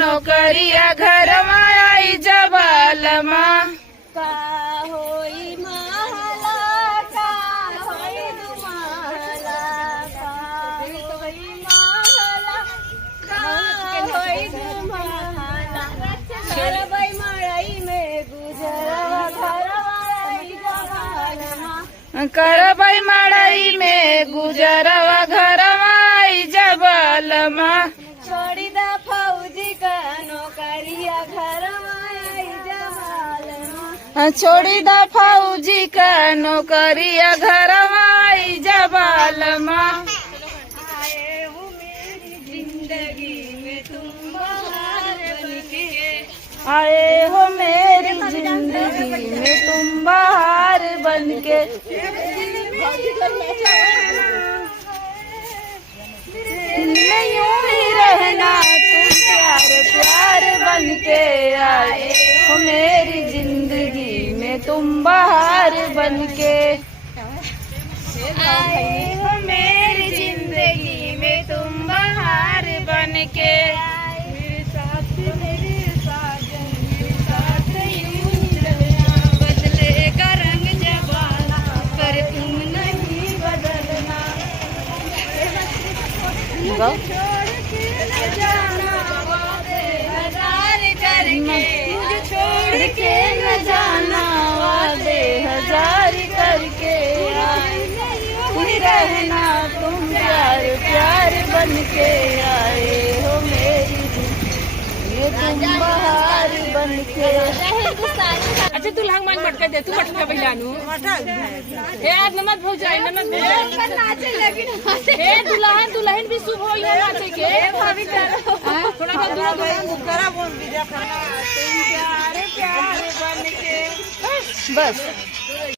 नौकरिया घर आई जबाल माँ का होई महला का होई दुमहला का होई महला का होई दुमहला करबै मड़ई में गुजरवा घरवाई जबालमा करबै मड़ई में गुजरवा घर आई जबाल माँ छोड़ी दा फौजी का नौकरिया घरवाई जबालमा छोड़ी दा फौजी का नौकरिया घर आई जबाल माँ आए हो मेरी जिंदगी में तुम बहार बनके आए हो मेरी जिंदगी में तुम बहार बनके यूं ही रहना तुम प्यार प्यार बनके आए हो मेरी जिंदगी में तुम बहार बनके आए हो मेरी जिंदगी में तुम बहार बनके मेरे साजन मेरे साथ यूं ही रहना बदलेगा रंग जबाना पर तुम नहीं बदलना गाओ। छोड़ के न जाना वादे हजार करके मुझे छोड़ के न जाना वादे हजार करके ही रहना तुम प्यार प्यार बनके आए हो मेरी ये तुम बहार बनके। अच्छा तू लहंग मान मटका दे तू मटका पहिलानु हे ननद भौजाई ननद भौजाई नाचे लगी हे दुल्हन दुल्हन भी शुभ हो यो नाचे के थोड़ा सा दूर बस